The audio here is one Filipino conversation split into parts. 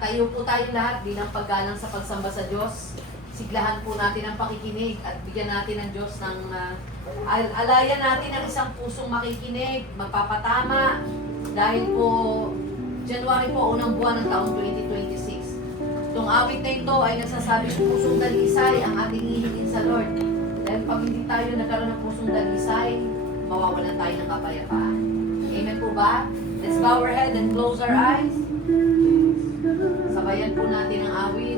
Tayo po tayo lahat bilang paggalang sa pagsamba sa Diyos. Siglahan po natin ang pakikinig at bigyan natin ng Diyos ng alayan natin ang isang pusong makikinig, magpapatama. Dahil po, January po, unang buwan ng taong 2026. Itong awit na ito ay nagsasabi ng pusong dalisay ang ating hihingin sa Lord. Dahil pag hindi tayo nagkaroon ng pusong dalisay, mawawalan tayo ng kapayapaan. Amen po ba? Let's bow our head and close our eyes. Sabayan po natin ang awit.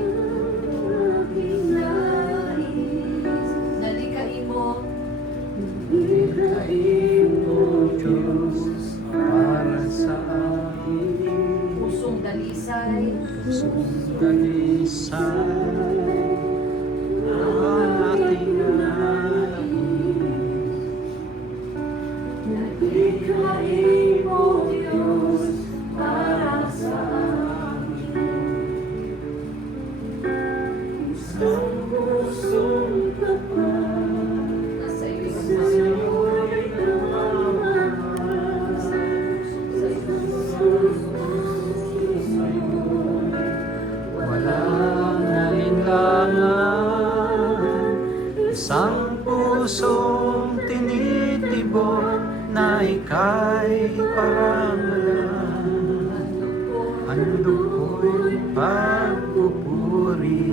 Nalikain mo, Diyos, para sa amin. pusong dalisay. Pusong dalisay ang ating nais. Nalikain mo, Diyos, para sa Isang pusong tapat nasa iyo yung sa'yo'y namamahal. Sa'yo'y walang alinlangan. Isang pusong tinitibok na ika'y parangalan. Handog ko'y pagpupuri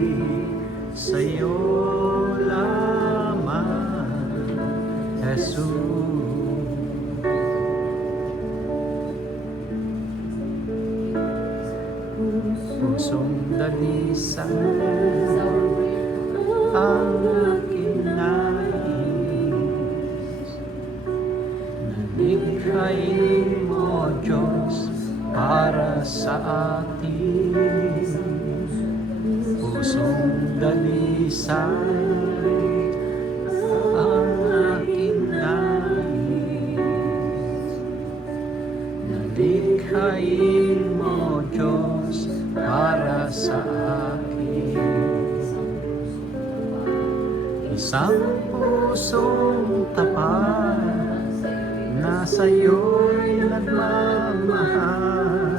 sa'yo lamang, Jesus. Pusong dalisay ang aking nais. Nalikhain mo, Diyos, para sa atin. Pusong dalisay ang aking nais. Nalikhain mo, Diyos, para sa akin. Isang pusong tapat na sa'yo'y nagmamahal.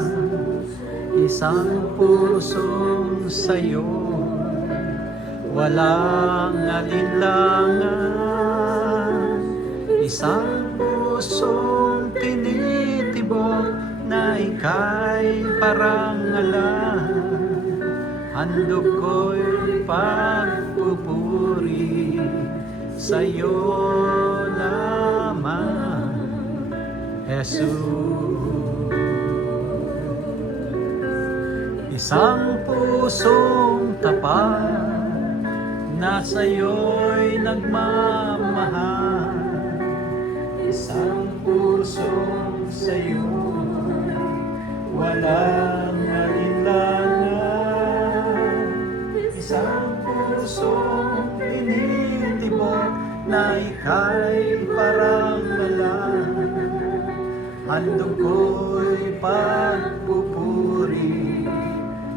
Isang pusong sa'yo, walang alinlangan. Isang pusong tinitibok na ika'y parangalan. Handog ko'y pagpupuri sa'yo lamang, Jesus. Isang pusong tapat na sa'yo'y nagmamahal. Isang pusong sa'yo, walang alinlangan. Isang pusong tinitibok na ika'y parangalan. Handog ko'y pagpupuri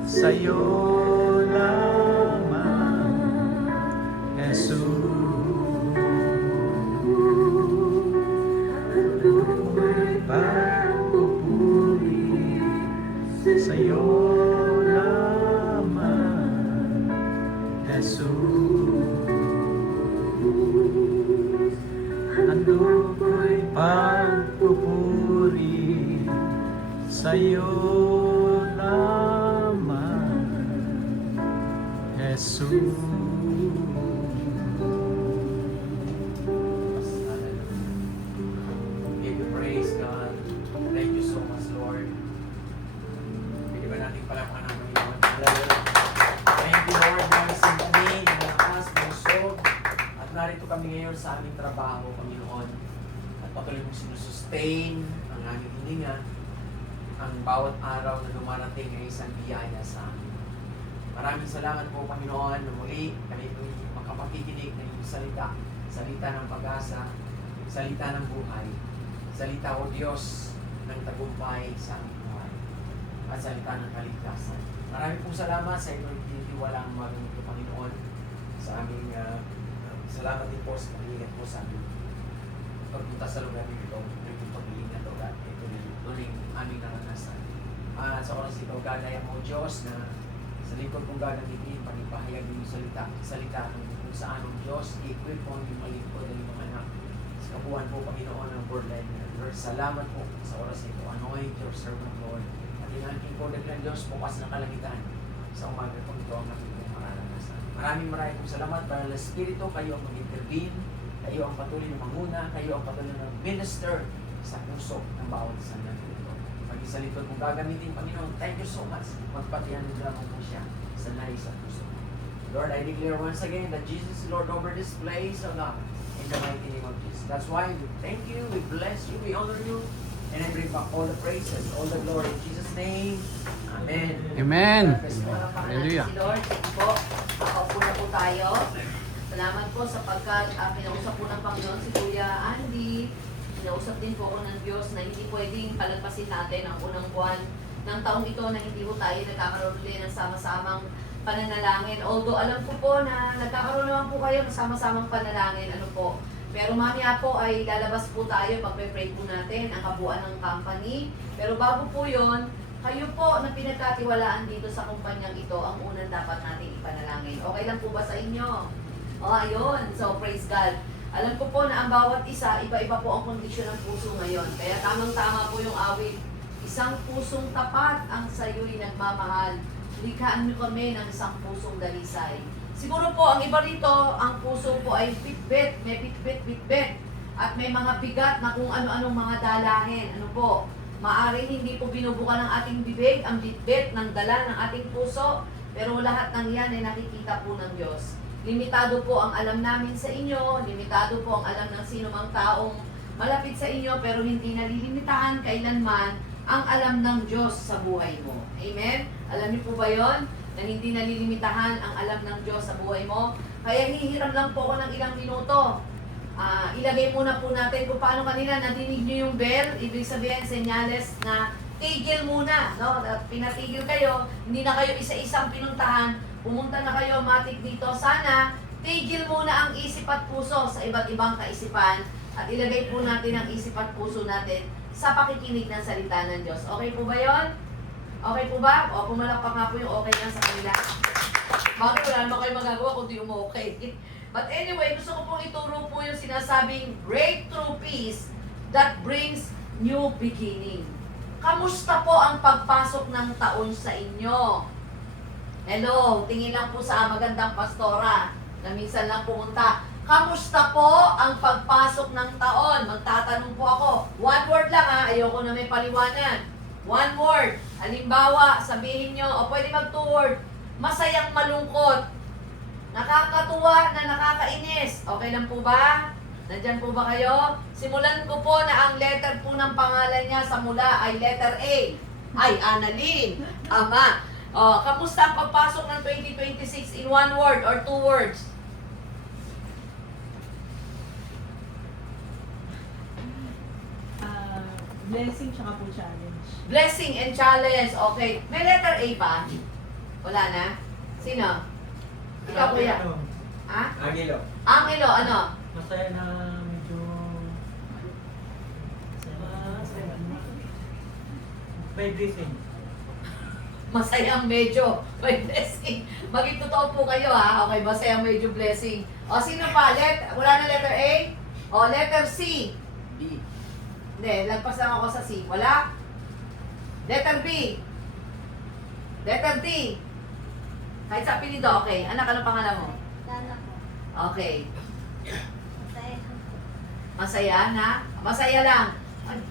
sa'yo lamang, Jesus. Handog ko'y pagpupuri sa'yo lamang, Jesus. Handog ko'y pagpupuri sa'yo lamang, Jesus. Give you praise, God. Thank you so much, Lord. Pwede ba natin palakpakan ang Panginoon? Thank you, Lord, na simple, malakas, busog. At narito kami ngayon sa aming trabaho, Panginoon. At patuloy mong sinusustain ang aming hininga. Ang bawat araw na dumarating ay isang biyaya sa amin. Maraming salamat po, Panginoon, na muli kami makapakikinig ng iyong salita. Salita ng pag-asa, salita ng buhay, salita, O Diyos, ng tagumpay sa aming buhay, at salita ng kaligtasan. Maraming pong salamat sa inyong titiwalang marunong Panginoon, sa aming salamat din po sa pag-iingat po sa amin. Pagpunta sa lugar nito, naging pag-iingat o ito rin aming naranasan. Sa oras ito, gagaya mo, Diyos, na sa likod kong gagamitin, panipahayag din yung salita kung saan ang Diyos, i-equip mo yung malingkod ng mga anak. Sa kabuhan po, Panginoon, ng word liner. Lord, salamat po sa oras ito. Anoint your servant, Lord. At inangking po ng Diyos, bukas na kalangitan sa umaga po ito ang natin pong mararanasan. Maraming pong salamat. Para sa Espiritu, kayo ang mag-intervene, kayo ang patuloy na manguna, kayo ang patuloy na minister sa puso ng bawat isa natin ito. Mag-isa likod mong gagamitin, Panginoon. Thank you so much. Magpatiyan ng mo po siya sa nais at puso. Lord, I declare once again that Jesus is Lord over this place, O God, in the mighty name of Jesus. That's why we thank you, we bless you, we honor you, and I bring back all the praises, all the glory in Jesus' name. Amen. Amen. Palakpakan natin Hallelujah. si Lord. Sige po, makaupo na po tayo. Salamat po sapagkat kinausap po ng Panginoon si Kuya Andy. Kinausap din po ako ng Diyos na hindi pwedeng palagpasin natin ang unang buwan ng taong ito na hindi po tayo nagkakaroon ulit ng sama-samang pananalangin. Although alam ko po na nagkakaroon naman po kayo ng sama-samang panalangin, ano po. Pero mamaya po ay lalabas po tayo, magpe-pray po natin ang kabuuan ng company. Pero bago po yon, kayo po na pinagkatiwalaan dito sa kumpanyang ito, ang unang dapat nating ipanalangin. Okay lang po ba sa inyo? O ayun, so praise God. Alam ko po na ang bawat isa, iba-iba po ang kondisyon ng puso ngayon. Kaya tamang-tama po yung awit. Isang pusong tapat ang sayo'y nagmamahal. Likhaan niyo kami ng isang pusong dalisay. Siguro po, ang iba rito, ang puso po ay bitbit, may bitbit. At may mga bigat na kung ano-anong mga dalahin. Ano po? Maaring hindi po binubuka ng ating bibig ang bitbit ng dala ng ating puso. Pero lahat ng yan ay nakikita po ng Diyos. Limitado po ang alam namin sa inyo, limitado po ang alam ng sino mang taong malapit sa inyo, pero hindi nalilimitahan kailanman ang alam ng Diyos sa buhay mo. Amen? Alam niyo po ba yon? Na hindi nalilimitahan ang alam ng Diyos sa buhay mo? Kaya hihiram lang po ako ng ilang minuto. Ilagay muna po natin kung paano kanina nadinig niyo yung bell, ibig sabihin senyales na tigil muna, no? Pinatigil kayo, hindi na kayo isa-isang pinuntahan, pumunta na kayo matik dito. Sana tigil muna ang isip at puso sa iba't ibang kaisipan at ilagay po natin ang isip at puso natin sa pakikinig ng salita ng Diyos. Okay po ba yon? Okay po ba? O, pumalakpak nga po yung okay lang sa kanila. Bakit wala naman kayo magagawa kundi okay? But anyway, gusto ko pong ituro po yung sinasabing breakthrough peace that brings new beginning. Kamusta po ang pagpasok ng taon sa inyo? Hello, tingin lang po sa magandang pastora na minsan lang pumunta. Kamusta po ang pagpasok ng taon? Magtatanong po ako. One word lang ha, ayoko na may paliwanag. One word. Halimbawa, sabihin nyo, o pwede mag two word. Masayang malungkot. Nakakatuwa na nakakainis. Okay lang po ba? Nandyan po ba kayo? Simulan ko po na ang letter po ng pangalan niya sa mula ay letter A. Ay, Annalyn. Tama. O, kamusta ang pagpasok ng 2026 in one word or two words? Blessing tsaka po challenge. Blessing and challenge. Okay. May letter A pa? Wala na? Sino? Ikaw, kuya. Ha? Angelo. Angelo, ano? Masaya na medyo... May blessing. Masayang medyo may blessing. Maging totoo po kayo ha. Okay, masayang medyo blessing. O, sino pa? Wala na letter A? O, letter C. B. Hindi, lagpas lang ako sa C. Wala? Letter B. Letter D. Kahit sa apelido, okay. Anak, ano pangalan mo? Lala po. Okay. Masaya. Masaya na? Masaya lang.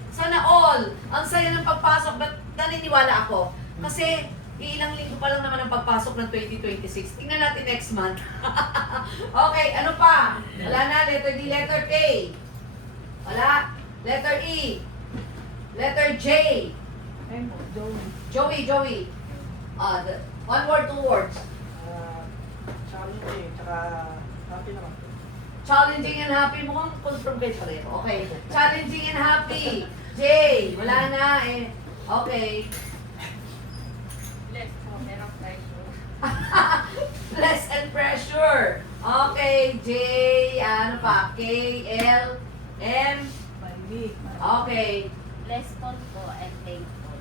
Sana all. Ang saya ng pagpasok. Ba't naniniwala ako? Kasi ilang linggo pa lang naman ang pagpasok ng 2026. Tingnan natin next month. Okay, ano pa? Wala na. Letter D, letter K. Wala. Letter E. Letter J. Ayun po, Joey. Joey. One word, two words. Challenging, tsaka happy naman po. Challenging and happy. Mukhang confirm kayo pa rin. Okay. Challenging and happy. J. Wala na eh. Okay. Bless po, merong pressure. Bless and pressure. Okay. J. Ano pa? K. L. M. Mahilig. Okay. Blessful po and thankful.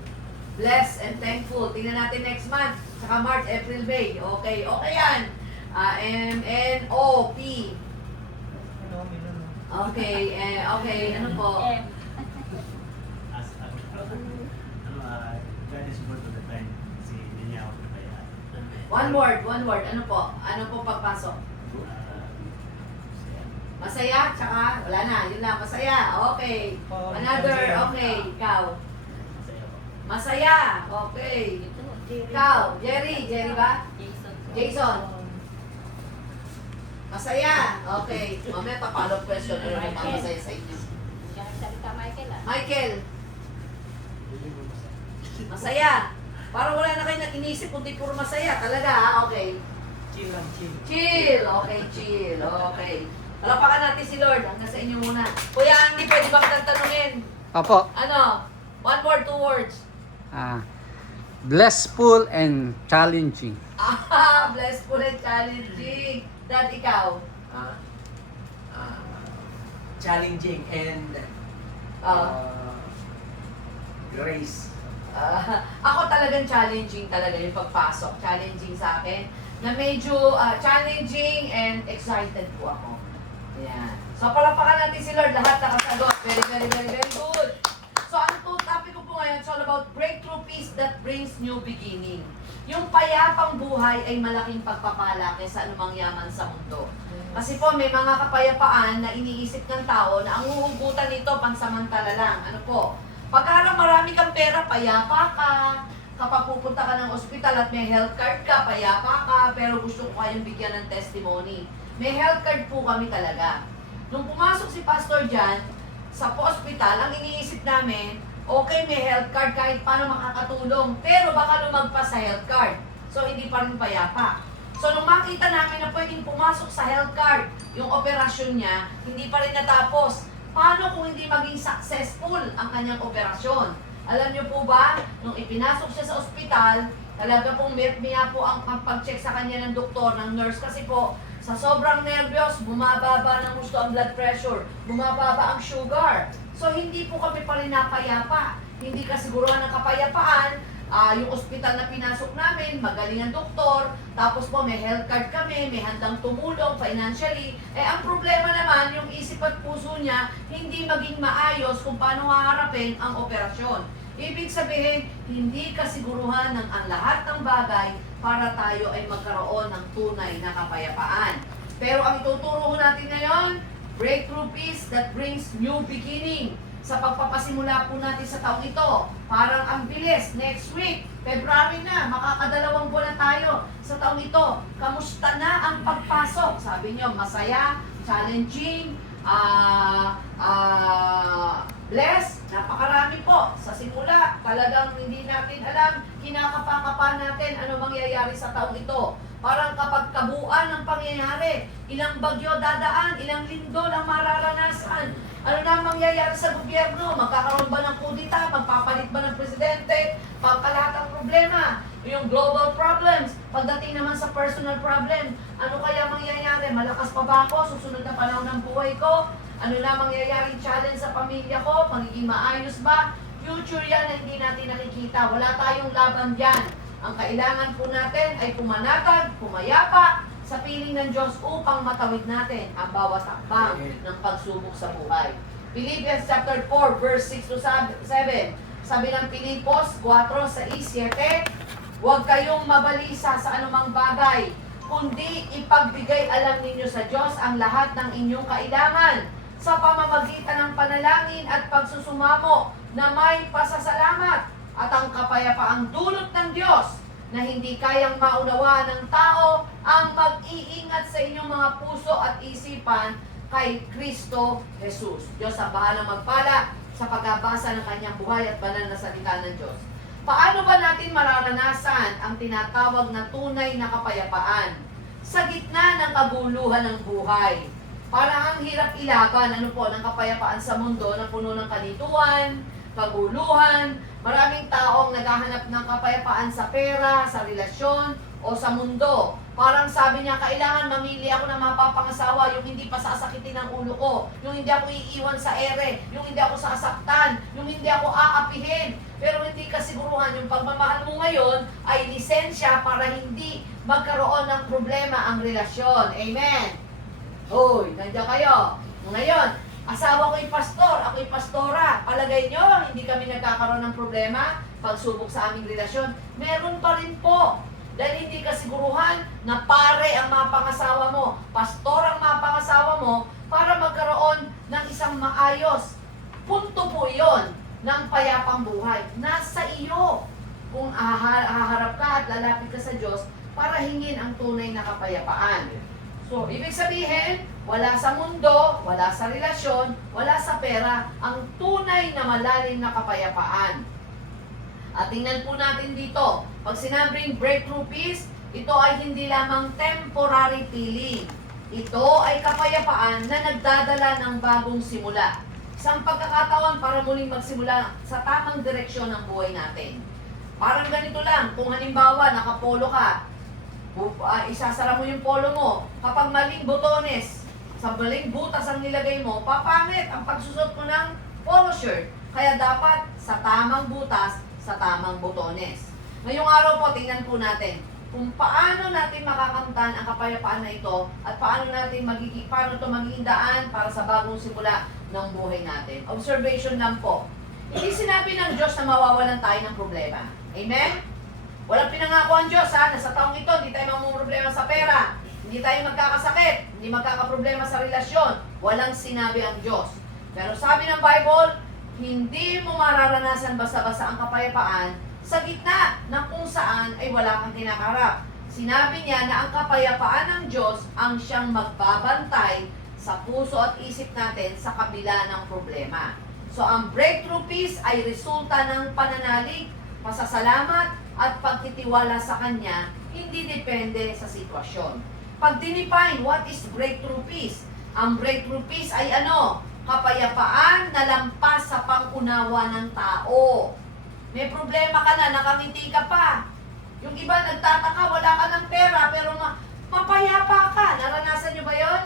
blessed and thankful. Tingnan natin next month. Saka March, April, May. Okay, okay yan. M-N-O-P. Ano, minun. Okay, okay, ano po? M. God is good all the time. Kasi hindi niya ako pinabayaan. One word. Ano po? Ano po pagpasok? Saya. Masaya, tsaka wala na. Yun lang, masaya. Okay. Another, okay. Ikaw. Masaya po. Masaya. Okay. Ikaw, Jerry. Jerry ba? Jason. Jason. Masaya. Okay. Mamaya pa-follow question. Ano yung mga masaya sa inyo? Siya nagsalita, Michael ah. Michael. Masaya. Parang wala na kayo na inisip kundi puro masaya. Talaga ha? Okay. Chill lang, chill. Chill. Okay, chill. Okay. Talapakan natin si Lord. Hanggang sa inyo muna. Kuya Andy, pwede ba kitang tanungin? Opo. Ano? 1 word, 2 words. Blessful and challenging. Blessful and challenging. Dad, ikaw? Ah, challenging and grace. Ako talagang challenging talaga yung pagpasok. Challenging sa akin. Na medyo challenging and excited po ako. Yan. So, palapakan natin si Lord. Lahat nakasagot. Very, very, very, very good. So, ang topic ko po ngayon, it's all about breakthrough peace that brings new beginning. Yung payapang buhay ay malaking pagpapala kaysa anumang yaman sa mundo. Kasi po, may mga kapayapaan na iniisip ng tao na ang huhugutan nito pansamantala lang. Ano po? Pagka marami kang pera, payapa ka. Kapag pupunta ka ng ospital at may health card ka, payapa ka. Pero gusto ko kayong bigyan ng testimony. May health card po kami talaga. Nung pumasok si Pastor Jan sa hospital, ang iniisip namin, okay, may health card kahit paano makakatulong. Pero baka lumagpas sa health card. So, hindi pa rin payapa. So, nung makita namin na pwedeng pumasok sa health card, yung operasyon niya, hindi pa rin natapos. Paano kung hindi maging successful ang kanyang operasyon? Alam niyo po ba, nung ipinasok siya sa ospital, talaga pong miya po ang pag-check sa kanya ng doktor, ng nurse, kasi po, sa sobrang nervyos, bumababa ng gusto ang blood pressure, bumababa ang sugar. So, hindi po kami pa rin napayapa. Hindi kasiguruhan ng kapayapaan, yung ospital na pinasok namin, magaling ang doktor, tapos po may health card kami, may handang tumulong financially. Ang problema naman, yung isip at puso niya, hindi maging maayos kung paano haharapin ang operasyon. Ibig sabihin, hindi kasiguruhan ng ang lahat ng bagay para tayo ay magkaroon ng tunay na kapayapaan. Pero ang ituturo natin ngayon, breakthrough peace that brings new beginning. Sa pagpapasimula po natin sa taong ito, parang ang bilis, next week, February na, makakadalawang buwan na tayo sa taong ito. Kamusta na ang pagpasok? Sabi nyo, masaya, challenging, blessed, napakarami po. Sa simula, talagang hindi natin alam, kinakapa-kapa natin ano mangyayari sa taong ito. Parang kapag kabuuan ng pangyayari, ilang bagyo dadaan, ilang lindol ang mararanasan. Ano na mangyayari sa gobyerno? Magkakaroon ba ng kudita? Magpapalit ba ng presidente? Pagkalahat ang problema. Yung global problems. Pagdating naman sa personal problem, ano kaya mangyayari? Malakas pa ba ako? Susunod na panahon ng buhay ko? Ano na mangyayaring challenge sa pamilya ko? Magiging maayos ba? Future yan na hindi natin nakikita. Wala tayong laban dyan. Ang kailangan po natin ay pumanatag, pumayapa, sa piling ng Diyos upang matawid natin ang bawat hakbang ng pagsubok sa buhay. Philippians chapter 4, verse 6 to 7. Sabi ng Pilipos 4, 6, 7, huwag kayong mabalisa sa anumang bagay, kundi ipagbigay alam ninyo sa Diyos ang lahat ng inyong kailangan sa pamamagitan ng panalangin at pagsusumamo na may pasasalamat at ang kapayapaang dulot ng Diyos na hindi kayang maunawaan ng tao ang mag-iingat sa inyong mga puso at isipan kay Kristo Jesus. Diyos ang bahalang magpala sa pagbabasa ng kanyang buhay at banal na salita ng Diyos. Paano ba natin mararanasan ang tinatawag na tunay na kapayapaan? Sa gitna ng kaguluhan ng buhay. Parang ang hirap ilaban ng kapayapaan sa mundo na puno ng kalituan, kaguluhan, maraming taong naghahanap ng kapayapaan sa pera, sa relasyon, o sa mundo. Parang sabi niya, kailangan mamili ako ng mapapangasawa, yung hindi pa sasakitin ang ulo ko, yung hindi ako iiwan sa ere, yung hindi ako sasaktan, yung hindi ako aapihin, pero hindi kasiguruhan yung pagmamahal mo ngayon ay lisensya para hindi magkaroon ng problema ang relasyon. Amen? Hoy, nandiyan kayo. Ngayon, asawa ko'y pastor, ako'y pastora. Palagay nyo, hindi kami nagkakaroon ng problema pagsubok sa aming relasyon. Meron pa rin po. Dahil hindi kasiguruhan na pare ang mapangasawa mo, pastor ang mapangasawa mo, para magkaroon ng isang maayos. Punto po yon ng payapang buhay. Nasa iyo kung haharap ka at lalapit ka sa Diyos para hingin ang tunay na kapayapaan. So, ibig sabihin, wala sa mundo, wala sa relasyon, wala sa pera, ang tunay na malalim na kapayapaan. At tingnan po natin dito, pag sinabing breakthrough peace, ito ay hindi lamang temporary feeling. Ito ay kapayapaan na nagdadala ng bagong simula. Isang pagkakataon para muling magsimula sa tamang direksyon ng buhay natin. Parang ganito lang, kung halimbawa nakapolo ka, isasara mo yung polo mo, kapag maling botones, sa maling butas ang nilagay mo, papangit ang pagsusot mo ng polo shirt. Kaya dapat sa tamang butas, sa tamang botones. Ngayong araw po, tingnan po natin kung paano natin makakamtan ang kapayapaan na ito at paano ito magiging daan para sa bagong simula ng buhay natin. Observation lang po. Hindi sinabi ng Diyos na mawawalan tayo ng problema. Amen? Walang pinangako ang Diyos na sa taong ito, hindi tayo mamumroblema sa pera, hindi tayo magkakasakit, hindi magkakaproblema sa relasyon. Walang sinabi ang Diyos. Pero sabi ng Bible, hindi mo mararanasan basta-basta ang kapayapaan sa gitna ng kung saan ay wala kang kinakaharap. Sinabi niya na ang kapayapaan ng Diyos ang siyang magbabantay sa puso at isip natin sa kabila ng problema. So ang breakthrough peace ay resulta ng pananalig, pasasalamat at pagtitiwala sa Kanya, hindi depende sa sitwasyon. Pag dinefine what is breakthrough peace, ang breakthrough peace ay ano? Kapayapaan na lampas sa pangunawa ng tao. May problema ka na, nakangiti ka pa. Yung iba nagtataka, wala ka ng pera, pero mapayapa ka. Naranasan nyo ba yon?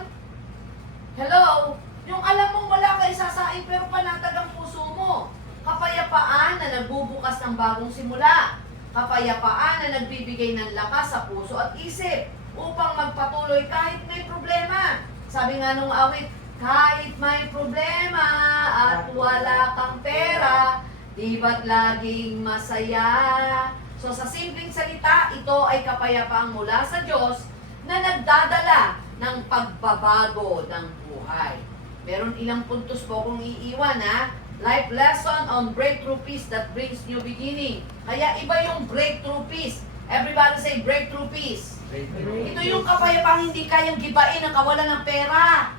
Hello? Yung alam mong wala ka isasain, pero panatag ang puso mo. Kapayapaan na nagbubukas ng bagong simula. Kapayapaan na nagbibigay ng lakas sa puso at isip upang magpatuloy kahit may problema. Sabi nga nung awit, kahit may problema at wala kang pera, di ba't laging masaya? So sa simpleng salita, ito ay kapayapaang mula sa Diyos na nagdadala ng pagbabago ng buhay. Meron ilang puntos po kong iiwan ha. Life lesson on breakthrough peace that brings new beginning. Kaya iba yung breakthrough peace. Everybody say breakthrough peace. Ito yung kapayapaang hindi kayang gibain ang kawalan ng pera.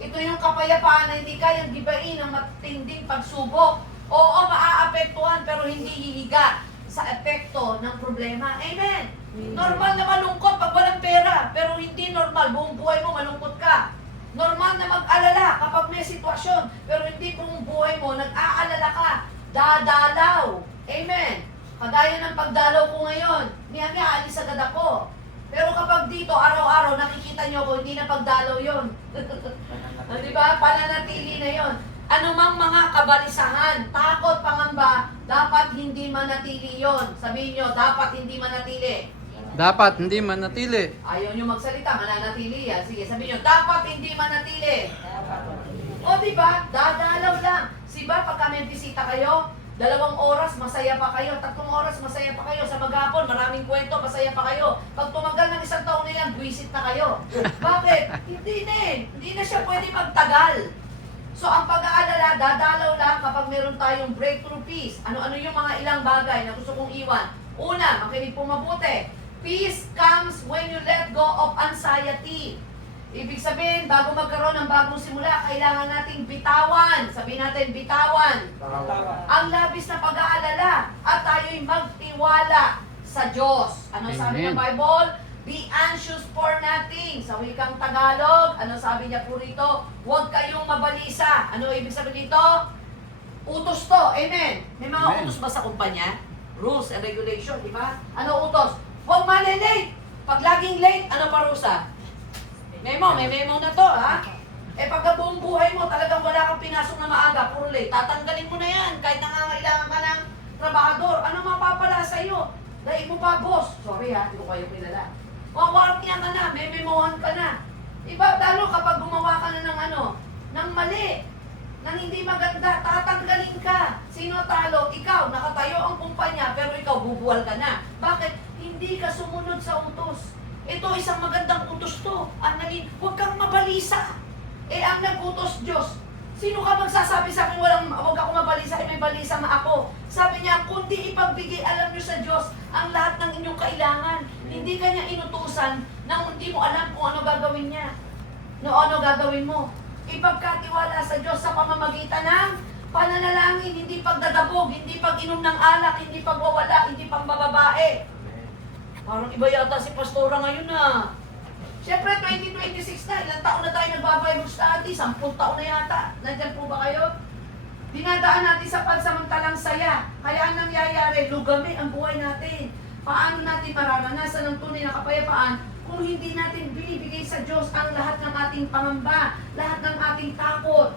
Ito yung kapayapaan na hindi kayang gibain ang matinding pagsubok. Oo, maaapektuhan pero hindi hihiga sa epekto ng problema. Amen. Normal na malungkot pag walang pera, pero hindi normal buong buhay mo malungkot ka. Normal na mag-alala kapag may sitwasyon, pero hindi buong buhay mo nag-aalala ka. Dadalaw. Amen. Kagaya ng pagdalaw ko ngayon, niya alis agad ako. Pero kapag dito, araw-araw, nakikita nyo ko, hindi na pagdalaw yun. Diba? Pananatili na yon. Anumang mga kabalisahan, takot, pangamba, dapat hindi manatili yon. Sabihin nyo, dapat hindi manatili. Dapat hindi manatili. Ayaw nyo magsalita, mananatili yan. Sige, sabihin nyo, dapat hindi manatili. O diba? Dadalaw lang. Siba, pagka may bisita kayo, 2 oras, masaya pa kayo. 3 oras, masaya pa kayo. Sa maghapon, maraming kwento, masaya pa kayo. Pag tumagal ng 1 taon na yan, buwisit na kayo. Bakit? Hindi na eh. Hindi na siya pwede magtagal. So, ang pag-aalala, dadalaw lang kapag meron tayong breakthrough peace. Ano-ano yung mga ilang bagay na gusto kong iwan? Una, makinig po mabuti. Peace comes when you let go of anxiety. Ibig sabihin, bago magkaroon ng bagong simula, kailangan nating bitawan. Sabihin natin, bitawan. Ang labis na pag-aalala at tayo'y magtiwala sa Diyos. Ano sabi ng Bible? Be anxious for nothing. Sa wikang Tagalog, ano sabi niya po rito? Huwag kayong mabalisa. Ano ibig sabihin dito? Utos to. Amen. May mga Amen. utos ba sa kumpanya? Rules and regulation, di ba? Ano utos? Huwag malilate. Pag laging late, ano parusa? May memo na to, ha? Eh pagka buong buhay mo, talagang wala kang pinasok na maaga, puro late, tatanggalin mo na yan. Kahit nangangailangan ka ng trabahador. Ano mapapala sa'yo? Dahil mo pa, boss. Sorry ha, hindi ko kayo kilala. Wawartya ka na, may memohan ka na. Iba, lalo kapag gumawa ka na ng mali, ng hindi maganda, tatanggalin ka. Sino talo? Ikaw, nakatayo ang kumpanya, pero ikaw bubuwal ka na. Bakit? Hindi ka sumunod sa utos. Ito, isang magandang utos to. Annalyn, huwag kang mabalisa. Ang nag-utos Diyos. Sino ka magsasabi sa akin, huwag ako mabalisa, may balisa na ako. Sabi niya, kundi ipagbigay, alam niyo sa Diyos, ang lahat ng inyong kailangan. Hindi ka niya inutusan nang hindi mo alam kung ano gagawin niya. Ano gagawin mo? Ipagkatiwala sa Diyos sa pamamagitan ng pananalangin, hindi pagdadabog, hindi pag-inom ng alak, hindi pagwawala, hindi pambababae. Parang iba yata si Pastora ngayon na. Siyempre, 2026 na, ilang taon na tayo nagbabible study, 10 taon na yata. Nandyan po ba kayo? Dinadaan natin sa pansamantalang saya. Kaya ang nangyayari, lugami ang buhay natin. Paano natin mararanasan ang tunay na kapayapaan kung hindi natin binibigay sa Diyos ang lahat ng ating pangamba, lahat ng ating takot,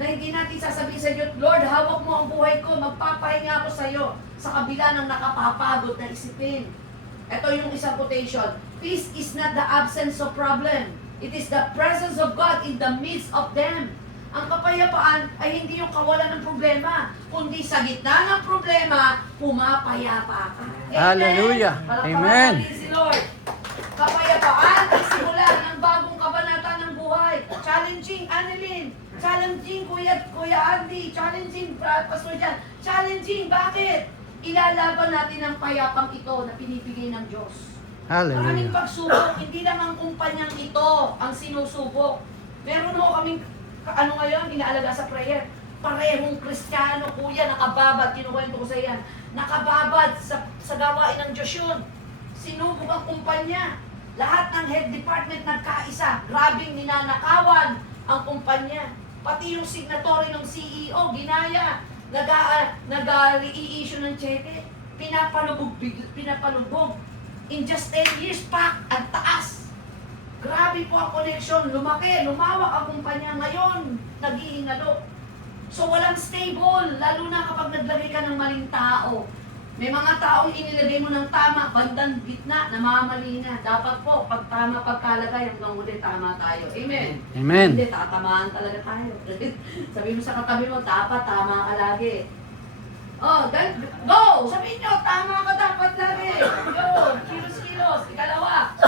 na hindi natin sasabihin sa Diyos, Lord, hawak mo ang buhay ko, magpapahinga ako sa iyo sa kabila ng nakapapagod na isipin. Ito yung isang quotation. Peace is not the absence of problem. It is the presence of God in the midst of them. Ang kapayapaan ay hindi yung kawalan ng problema, kundi sa gitna ng problema, pumapayapa ka. Amen. Hallelujah. Palakpakan Amen. natin si Lord. Kapayapaan ay simula ng bagong kabanata ng buhay. Challenging, Annalyn. Challenging, Kuya Andy. Challenging, Pastor Jan. Challenging, bakit? Ilalaban natin ang payapang ito na pinipigay ng Diyos. Maraming Hallelujah. pagsubok, hindi lang ang kumpanyang ito ang sinusubok. Meron ho kaming, ngayon, inaalaga sa prayer. Parehong Kristiyano, kuya, nakababad, kinukwento ko sa iyan, nakababad sa gawain ng Diyos yun. Sinubok ang kumpanya. Lahat ng head department nagkaisa. Grabing ninanakawan ang kumpanya. Pati yung signatory ng CEO, ginaya. Nag-i-issue ng cheque. Pinapalubog. In just 10 years, ang taas. Grabe po ang connection. Lumaki, lumawak ang kumpanya. Ngayon, naghihingalo. So, walang stable. Lalo na kapag naglagay ka ng maling tao. May mga taong inilagay mo ng tama, bandang gitna, namamali na. Dapat po, pag tama pagkalagay, hanggang uli tama tayo. Amen. Amen. Hindi, tatamaan talaga tayo. Sabi mo sa katabi mo, dapat tama ka lagi. Oh, go! Sabihin nyo, tama ka dapat lagi. Yun, kilos-kilos. Ikalawa,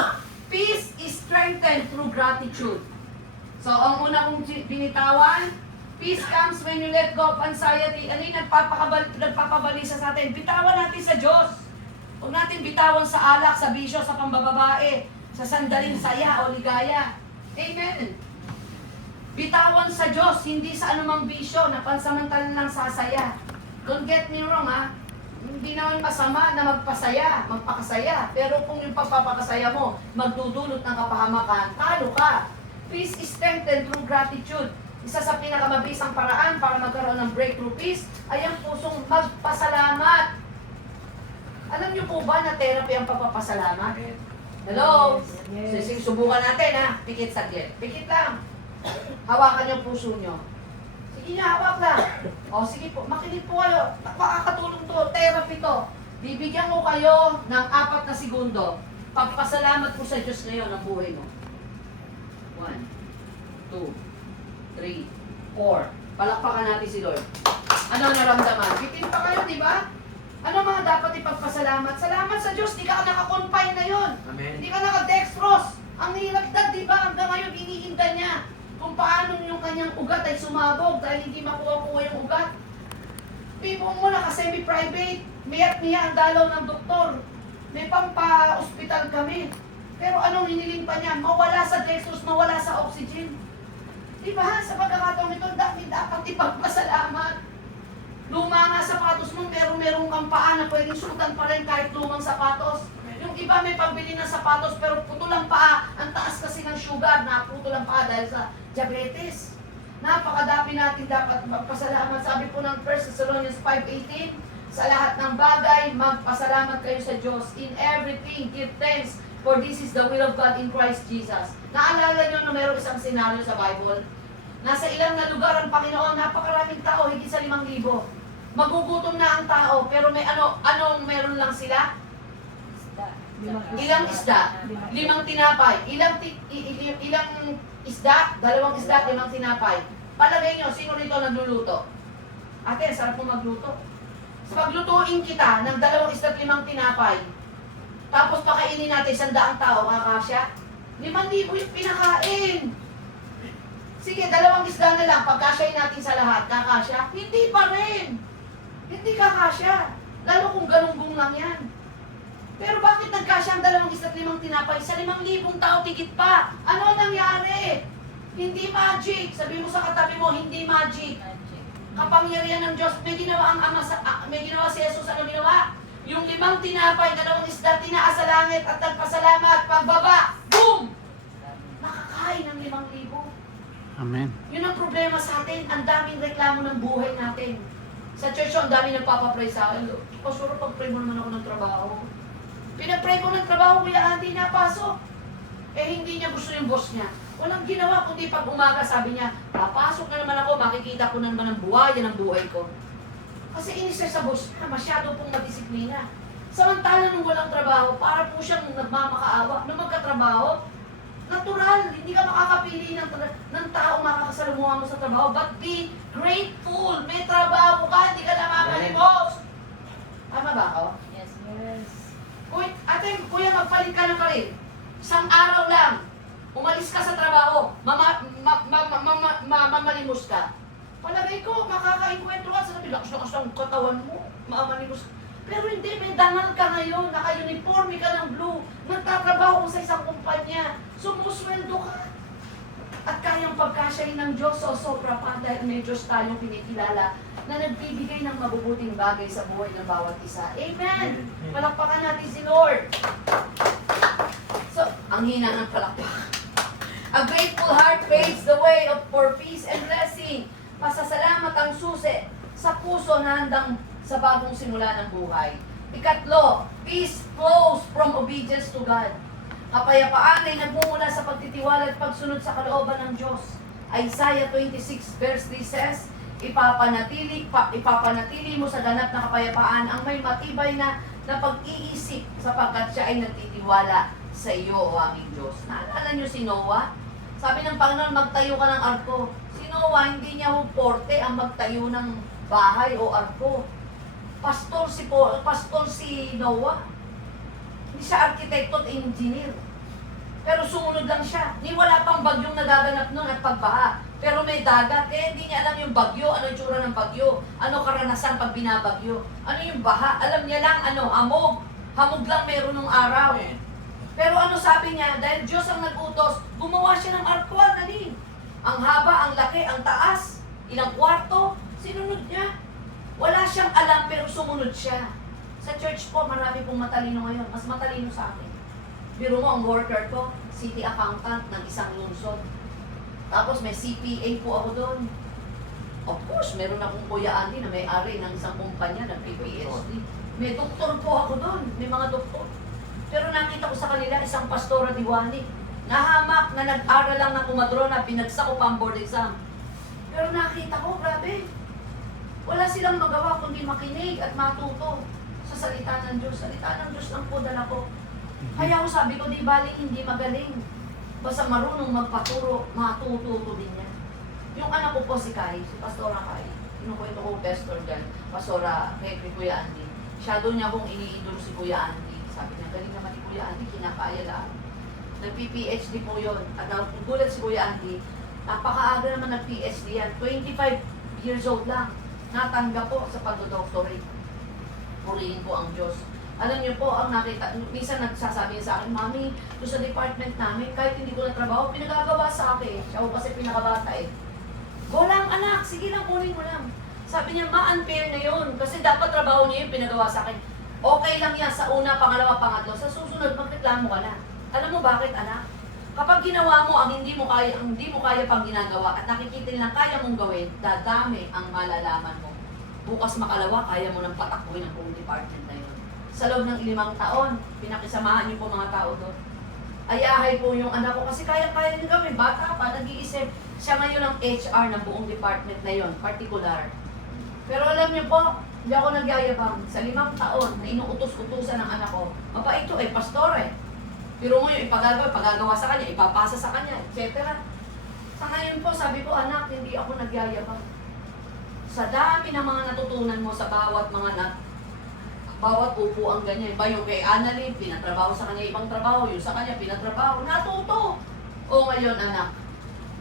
peace is strengthened through gratitude. So, ang una kong binitawan, peace comes when you let go of anxiety. Ano yung nagpapabalisa sa atin? Bitawan natin sa Diyos. Huwag natin bitawan sa alak, sa bisyo, sa pambababae, sa sandaling saya o ligaya. Amen. Bitawan sa Diyos, hindi sa anumang bisyo na pansamantalang lang sasaya. Don't get me wrong ha. Hindi naman masama na magpakasaya. Pero kung yung pagpapakasaya mo, magdudulot ng kapahamakan, talo ka. Peace is strengthened through gratitude. Isa sa pinakamabisang paraan para magkaroon ng breakthrough peace ay ang pusong magpasalamat. Alam niyo po ba na therapy ang pagpapasalamat? Hello? Yes. Sige, subukan natin ha. Pikit saglit. Pikit lang. Hawakan yung puso nyo. Sige nga, hawak lang. O sige po, makinig po kayo. Makakatulong to, therapy to. Bibigyan ko kayo ng 4 na segundo. Pagpasalamat po sa Diyos ngayon ang buhay mo. 1, 2, 3, 4. Palakpakan natin si Lord. Ano ang naramdaman? Bitin pa kayo, di ba? Ano mga dapat ipagpasalamat? Salamat sa Diyos, di ka naka-confine na yun. Amen. Hindi ka naka-dextrose. Ang nilagdad, di ba? Hanggang ngayon, iniinda niya kung paano yung kanyang ugat ay sumabog dahil hindi makuha-kuha yung ugat. Pipong mo, naka-semi-private. Miyak-miya ang dalaw ng doktor. May pampa-hospital kami. Pero anong hiniling pa niya? Mawala sa dextrose, mawala sa oxygen. Di ba? Sa pagkakataon ito, dapat ipagpasalamat. Luma nga sapatos mo, pero merong kang paa na pwedeng suotan pa rin kahit lumang sapatos. Yung iba may pambili ng sapatos pero putol ang paa. Ang taas kasi ng sugar, naputol ang paa dahil sa diabetes. Napakadami natin dapat magpasalamat. Sabi po ng 1 Thessalonians 5:18, sa lahat ng bagay, magpasalamat kayo sa Diyos. In everything, give thanks, for this is the will of God in Christ Jesus. Naalala nyo na mayroong isang senaryo sa Bible? Nasa ilang na lugar ang Panginoon, napakaraming tao, higit sa 5,000. Magugutom na ang tao, pero may anong meron lang sila? Isda. Ilang isda? 5 tinapay. Ilang isda? 2 isda, 5 tinapay. Palagay nyo, sino rito nagluluto? Ate, sarap mo magluto. So, paglutuin kita ng 2 isda at 5 tinapay, tapos pakainin natin 100 tao, kakasya? 5,000 yung pinakain. Sige, 2 isda na lang, pagkasyahin natin sa lahat, kakasya? Hindi pa rin. Hindi kakasya. Lalo kung galunggong lang yan. Pero bakit nagkasya ang 2 isda at 5 tinapay? Sa 5,000 tao, tigit pa. Ano ang nangyari? Hindi magic. Sabi mo sa katabi mo, hindi magic. Kapangyarihan ng Diyos. May ginawa ang Ama, may ginawa si Jesus. Ano ginawa? Yung 5 tinapay, 2 isda, tinaas sa langit at nagpasalamat. Pagbaba, boom! Nakakain ng 5,000. Amen. Yun ang problema sa atin. Ang daming reklamo ng buhay natin. Sa church, ang dami nagpapapray sa akin. Pasuro, pag-pray mo naman ako ng trabaho. Pinag-pray ko ng trabaho, Kuya Andy, napasok. Eh, hindi niya gusto yung boss niya. Walang ginawa, kundi pag umaga, sabi niya, papasok na naman ako, makikita ko na naman ang buhayan ng buhay ko. Kasi inisay sa boss niya, masyado pong madisiplina. Samantala nung walang trabaho, para po siyang nagmamakaawa. Nung magkatrabaho, natural, hindi ka makakapili ng tao makakasalamuha mo sa trabaho. But be grateful, may trabaho ka, hindi ka namamalimos. Tama ba ako? Yes. Yes. Ate, kuya, magpalit ka ng karir. Isang araw lang, umalis ka sa trabaho, mamalimos ka. Palagay ko, makakainkwento ka sa lakas ng katawan mo, mamalimos ka. Pero hindi, may dangal ka ngayon, naka-uniforme ka ng blue, nagtatrabaho ka sa isang kumpanya, sumusweldo ka. At kayang pagkasyahin ng Diyos o sobra pa dahil may Diyos tayong pinikilala na nagbibigay ng mabubuting bagay sa buhay ng bawat isa. Amen! Palakpakan natin si Lord. So, ang hina ng palakpak. A grateful heart paves the way for peace and blessing. Pasasalamat ang susi sa puso na handang sa bagong simula ng buhay. Ikatlo, peace flows from obedience to God. Kapayapaan ay nagmumula sa pagtitiwala at pagsunod sa kalooban ng Diyos. Isaiah 26 verse 3 says, ipapanatili mo sa ganap na kapayapaan ang may matibay na pag-iisip sapagkat siya ay nagtitiwala sa iyo, o aming Diyos. Naalala niyo si Noah? Sabi ng Panginoon, magtayo ka ng arko. Si Noah, hindi niya porte ang magtayo ng bahay o arko. Pastor si Noah. Hindi siya arkitekto at engineer. Pero sumunod lang siya. Ni wala pang bagyong nagaganap noon at pagbaha. Pero may dagat. Kaya hindi niya alam yung bagyo, ano yung tsura ng bagyo, ano karanasan pag binabagyo, ano yung baha. Alam niya lang, hamog. Hamog lang meron ng araw. Pero ano sabi niya, dahil Diyos ang nag-utos, gumawa siya ng arko, dali. Ang haba, ang laki, ang taas, ilang kwarto, sinunod niya. Wala siyang alam pero sumunod siya. Sa church po, marami pong matalino ngayon. Mas matalino sa akin. Biro mo, ang worker ko, city accountant ng isang lungsod. Tapos may CPA po ako doon. Of course, meron akong Kuya Andy na may-ari ng isang kumpanya ng PPHD. May doktor po ako doon. May mga doktor. Pero nakita ko sa kanila, isang pastora diwani. Nahamak na nag-aral lang ng umadrona, pinagsak ko pa ang board exam. Pero nakita ko, grabe. Wala silang magawa kundi makinig at matuto sa salita ng Diyos. Salita ng Diyos lang po dala ko. Kaya ako sabi ko, di baling hindi magaling. Basta marunong magpaturo, matututo din yan. Yung anak ko po si Kai, si Pastora Kai. Kinukwento ko pastor dyan, Pastora kay Kuya Andy. Siya doon niya kung iniidol si Kuya Andy. Sabi niya, galing naman ni Kuya Andy, kinakaya lang. Nag-PPHD po yun. At gulat si Kuya Andy, napakaaga naman nag-PhD yan. 25 years old lang. Natanggap po sa pag-doctorate. Purihin po ang Diyos. Alam niyo po, ang nakita, minsan nagsasabi sa akin, Mami, doon sa department namin, kahit hindi ko na trabaho, pinagagawa sa akin. Siya ko kasi pinakabata eh. Go lang anak, sige lang, kunin mo lang. Sabi niya, ma-unfair na yun. Kasi dapat trabaho niya yung pinagawa sa akin. Okay lang yan sa una, pangalawa, pangatlo. Sa susunod, magreklamo ka na. Alam mo bakit, anak? Kapag ginawa mo ang hindi mo kaya pang ginagawa at nakikita nilang kaya mong gawin, dadami ang malalaman mo. Bukas makalawa, kaya mo nang patakbuhin ang buong department na yun. Sa loob ng 5 taon, pinakisamahan niyo po mga tao doon. Ayahay po yung anak ko kasi kaya-kaya niyo gawin. Bata pa, nag-iisip. Siya ngayon ang HR ng buong department na yun, particular. Pero alam niyo po, hindi ako nagyayabang. Sa 5 taon na inuutos-utusan ng anak ko, mapait ito pastor eh. Pero mo yung ipagagawa sa kanya, ipapasa sa kanya, etc. Sa ngayon po, sabi ko, anak, hindi ako nagyayabang. Sa dami ng mga natutunan mo sa bawat bawat upo ang ganyan. Ba yung kay Annalyn, pinatrabaho sa kanya ibang trabaho, yung sa kanya pinatrabaho, natuto. O ngayon, anak,